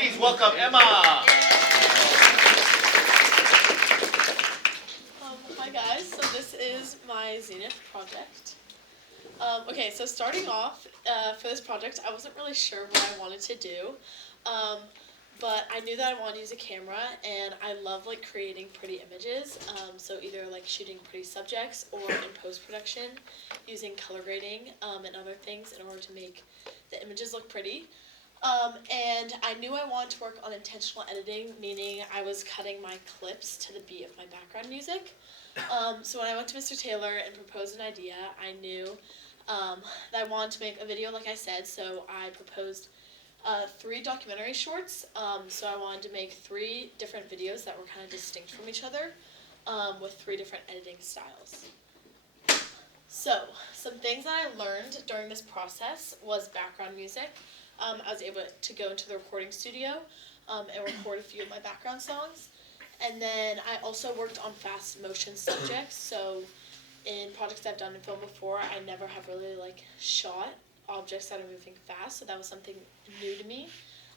Please welcome Emma. Hi guys, so this is my Zenith project. Okay, so starting off, for this project, I wasn't really sure what I wanted to do, but I knew that I wanted to use a camera, and I love like creating pretty images, so either like shooting pretty subjects or in post-production, using color grading and other things in order to make the images look pretty. And I knew I wanted to work on intentional editing, meaning I was cutting my clips to the beat of my background music. So when I went to Mr. Taylor and proposed an idea, I knew that I wanted to make a video, like I said, so I proposed 3 documentary shorts. So I wanted to make 3 different videos that were kind of distinct from each other, with 3 different editing styles. So, some things that I learned during this process was background music. I was able to go into the recording studio and record a few of my background songs. And then I also worked on fast motion subjects. So in projects I've done in film before, I never have really like shot objects that are moving fast. So that was something new to me.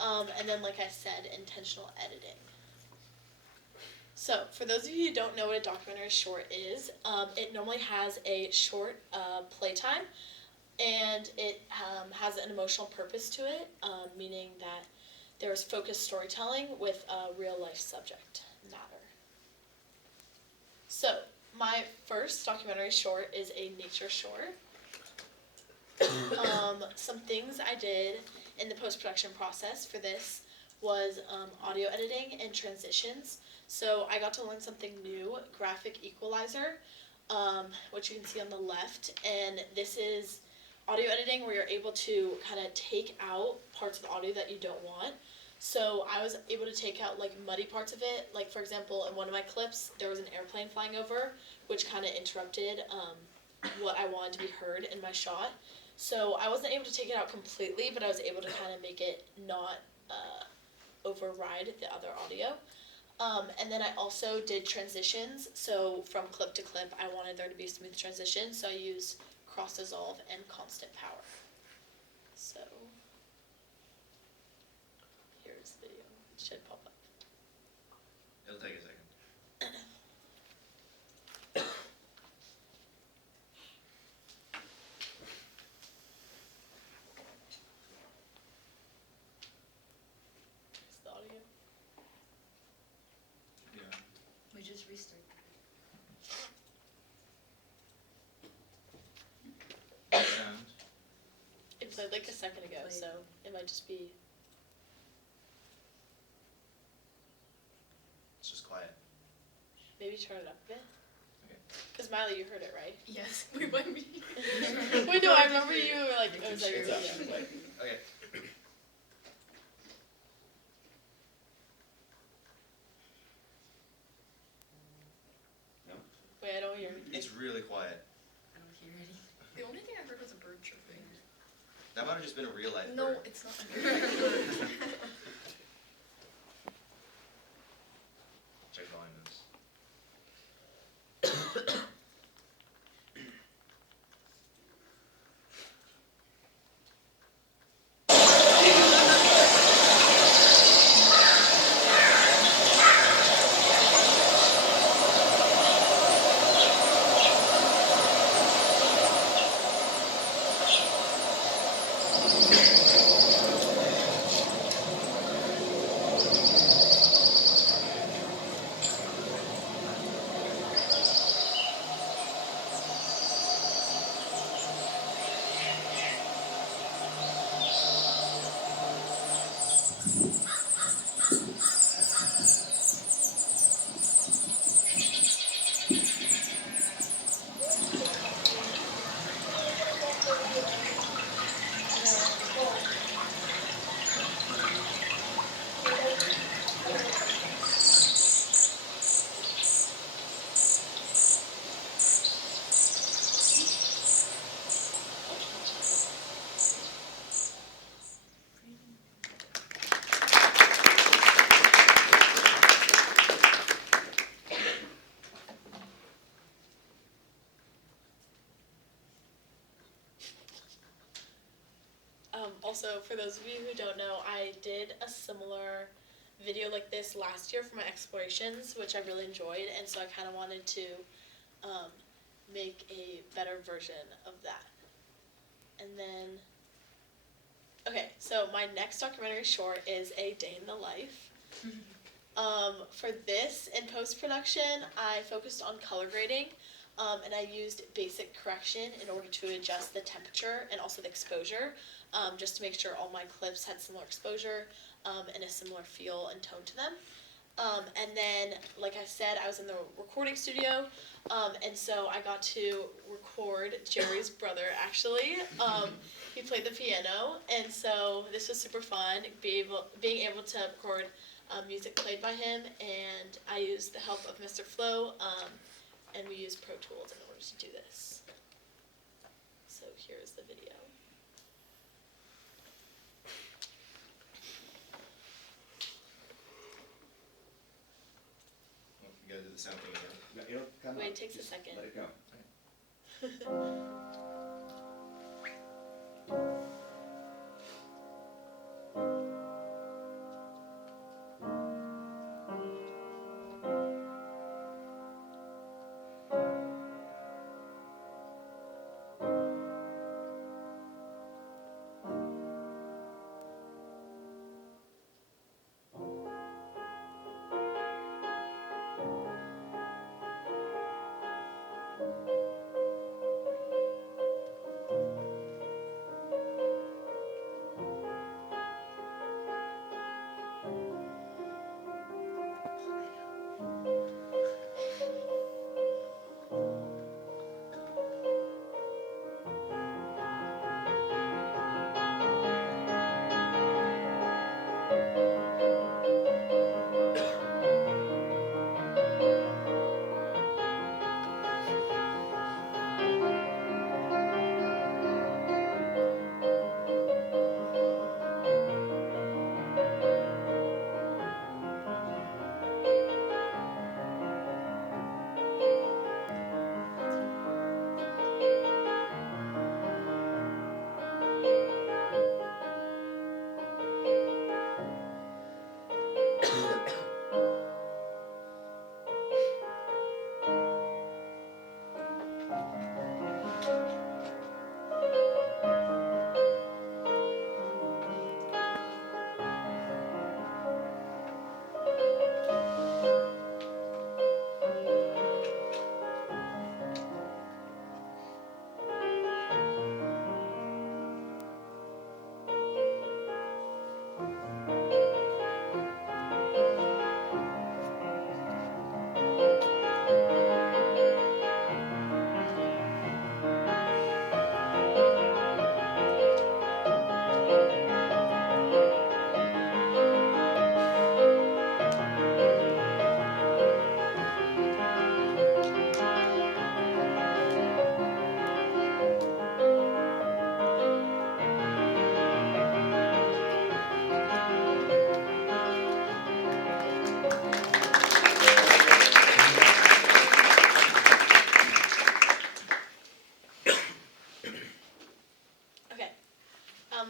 And then, like I said, intentional editing. So for those of you who don't know what a documentary short is, it normally has a short playtime. And it has an emotional purpose to it, meaning that there's focused storytelling with a real-life subject matter. So, my first documentary short is a nature short. Some things I did in the post-production process for this was audio editing and transitions. So I got to learn something new, graphic equalizer, which you can see on the left, and this is audio editing where you're able to kind of take out parts of the audio that you don't want. So I was able to take out like muddy parts of it. Like for example, in one of my clips, there was an airplane flying over, which kind of interrupted what I wanted to be heard in my shot. So I wasn't able to take it out completely, but I was able to kind of make it not override the other audio. And then I also did transitions. So from clip to clip, I wanted there to be a smooth transition. So I used cross dissolve and constant power. So here's the video. It should pop up. It'll take a second. Here's the audio. Yeah. We just restarted. Sound. It played like a second ago, so it might just be. It's just quiet. Maybe turn it up a bit. Okay. Because Miley, you heard it, right? Yes, we might be. Wait, no, I remember you were like, it was like, It's up. yeah. Okay. No? Wait, I don't hear anything. It's really quiet. I don't hear any. The only thing I heard was a bird chirping. That might have just been a real life No, bird. it's not a bird. Check volume moves. for those of you who don't know, I did a similar video like this last year for my explorations, which I really enjoyed, and so I kind of wanted to make a better version of that. And then, okay, so my next documentary short is A Day in the Life. For this, in post-production, I focused on color grading, and I used basic correction in order to adjust the temperature and also the exposure, just to make sure all my clips had similar exposure and a similar feel and tone to them. And then, like I said, I was in the recording studio, and so I got to record Jerry's brother, actually. He played the piano, and so this was super fun, being able to record music played by him, and I used the help of Mr. Flo, and we used Pro Tools in order to do this. So here's the video. You gotta do the sound thing again. No, it'll come Wait, up. it takes a Just second. Let it go.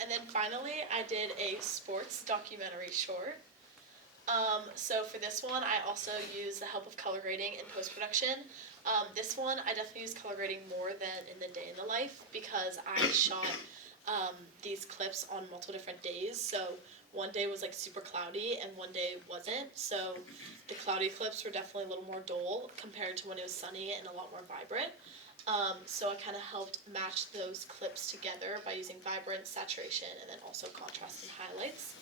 And then finally, I did a sports documentary short. So for this one, I also used the help of color grading in post-production. This one, I definitely used color grading more than in the Day in the Life because I shot these clips on multiple different days. So one day was like super cloudy and one day wasn't. So the cloudy clips were definitely a little more dull compared to when it was sunny and a lot more vibrant. So I kind of helped match those clips together by using vibrance, saturation, and then also contrast and highlights.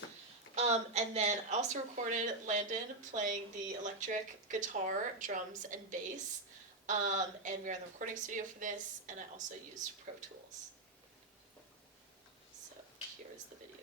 And then I also recorded Landon playing the electric guitar, drums, and bass. And we were in the recording studio for this, and I also used Pro Tools. So here's the video.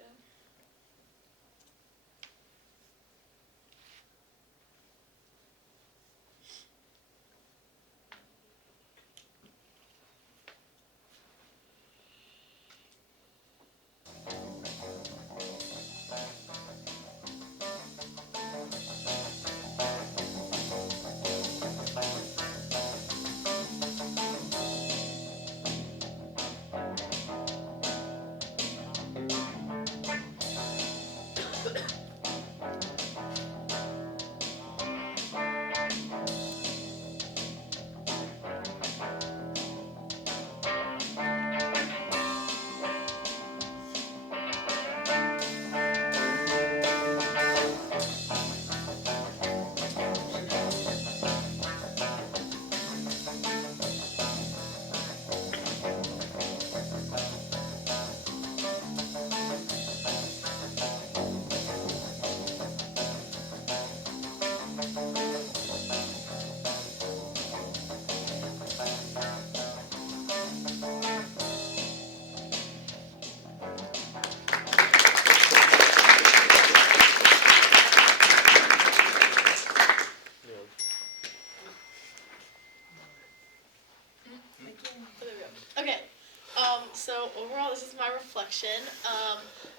introduction.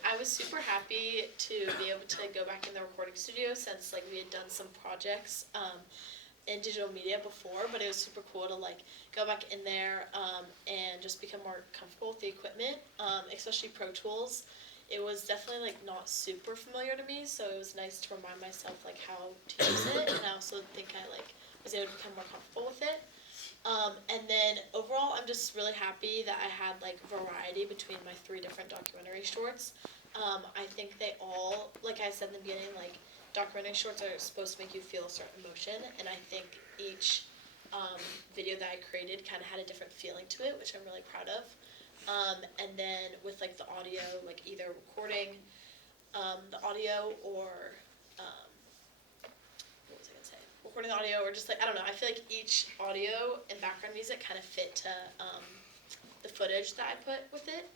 I was super happy to be able to go back in the recording studio since like we had done some projects in digital media before, but it was super cool to like go back in there and just become more comfortable with the equipment, especially Pro Tools. It was definitely like not super familiar to me, so it was nice to remind myself like how to use it, and I also think I like was able to become more comfortable with it. And then overall, I'm just really happy that I had like variety between my 3 different documentary shorts. I think they all, like I said in the beginning, like documentary shorts are supposed to make you feel a certain emotion, and I think each video that I created kind of had a different feeling to it, which I'm really proud of. And then with like the audio, like either recording the audio or what was I gonna say? Recording the audio or just like, I don't know, I feel like each audio and background music kind of fit to the footage that I put with it,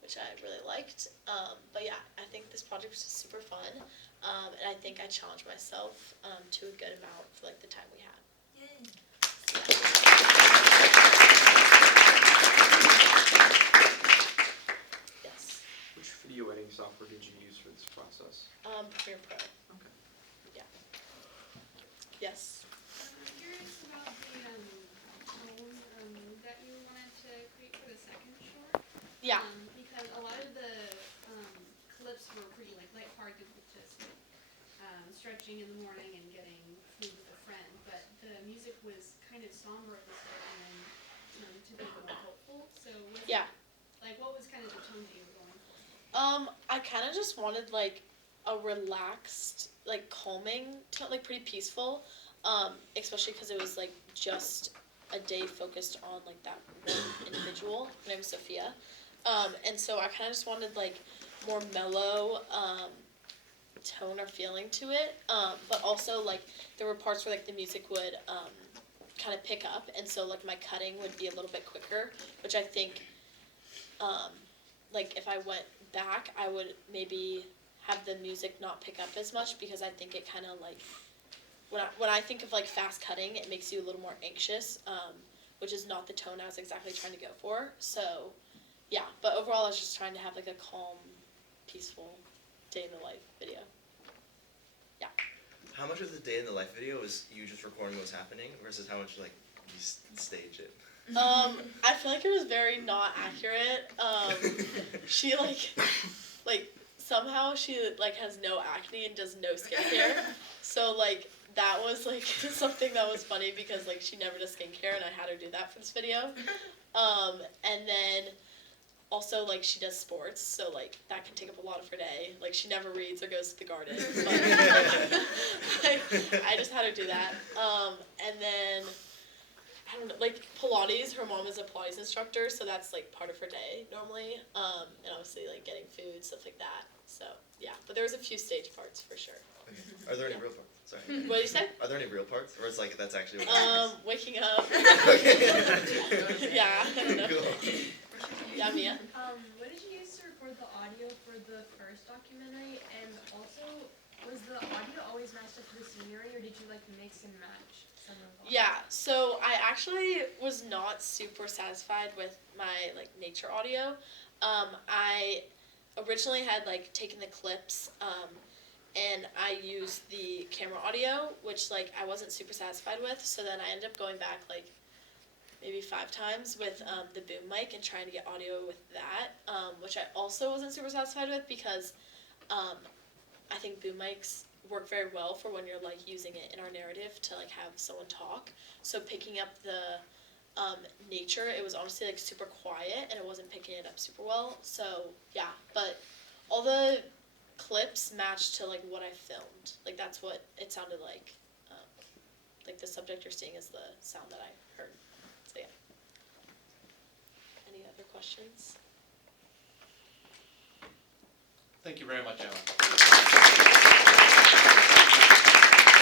which I really liked. But yeah, I think this project was super fun, and I think I challenged myself to a good amount for like the time we had. Yay. Yes. Which video editing software did you use for this process? Premiere Pro. Okay. Yeah. Yes. I'm curious about the tone that you wanted to create for the second short. Yeah. Because a lot of the clips were pretty like lighthearted with just stretching in the morning and getting food with a friend, but the music was kind of somber at the start and then turned to be more hopeful. So was Yeah. what was kind of the tone that you were going for? I kind of just wanted like a relaxed, like calming tone, like pretty peaceful, especially because it was like just a day focused on like that one individual. Her name is Sophia, and so I kind of just wanted like more mellow tone or feeling to it, but also like there were parts where like the music would kind of pick up, and so like my cutting would be a little bit quicker, which I think like if I went back I would maybe have the music not pick up as much, because I think it kind of like when I think of like fast cutting, it makes you a little more anxious, which is not the tone I was exactly trying to go for. So yeah, but overall I was just trying to have like a calm, peaceful day in the life video. Yeah. How much of the day in the life video was you just recording what was happening versus how much like you stage it? I feel like it was very not accurate. She like somehow she like has no acne and does no skincare, so like that was like something that was funny because like she never does skincare and I had her do that for this video. And then also like she does sports, so like that can take up a lot of her day. Like she never reads or goes to the garden, but I just had her do that. And then I don't know, like Pilates, her mom is a Pilates instructor, so that's like part of her day normally, and obviously like getting food, stuff like that. So yeah, but there was a few stage parts for sure. Okay. Are there any real parts? Sorry. What did you say? Are there any real parts, or it's like that's actually what Waking up. Okay. Yeah, I don't know. Cool. Yeah, Mia. What did you use to record the audio for the first documentary, and also was the audio always matched up to the scenery, or did you like mix and match some of the audio? Yeah, so I actually was not super satisfied with my like nature audio. I originally had like taken the clips and I used the camera audio, which like I wasn't super satisfied with, so then I ended up going back like maybe 5 times with the boom mic and trying to get audio with that, which I also wasn't super satisfied with because I think boom mics work very well for when you're like using it in our narrative to like have someone talk. So picking up the nature, it was honestly like super quiet and it wasn't picking it up super well. So yeah, but all the clips matched to like what I filmed. Like that's what it sounded like. Like the subject you're seeing is the sound that I heard. So yeah. Any other questions? Thank you very much, Emma.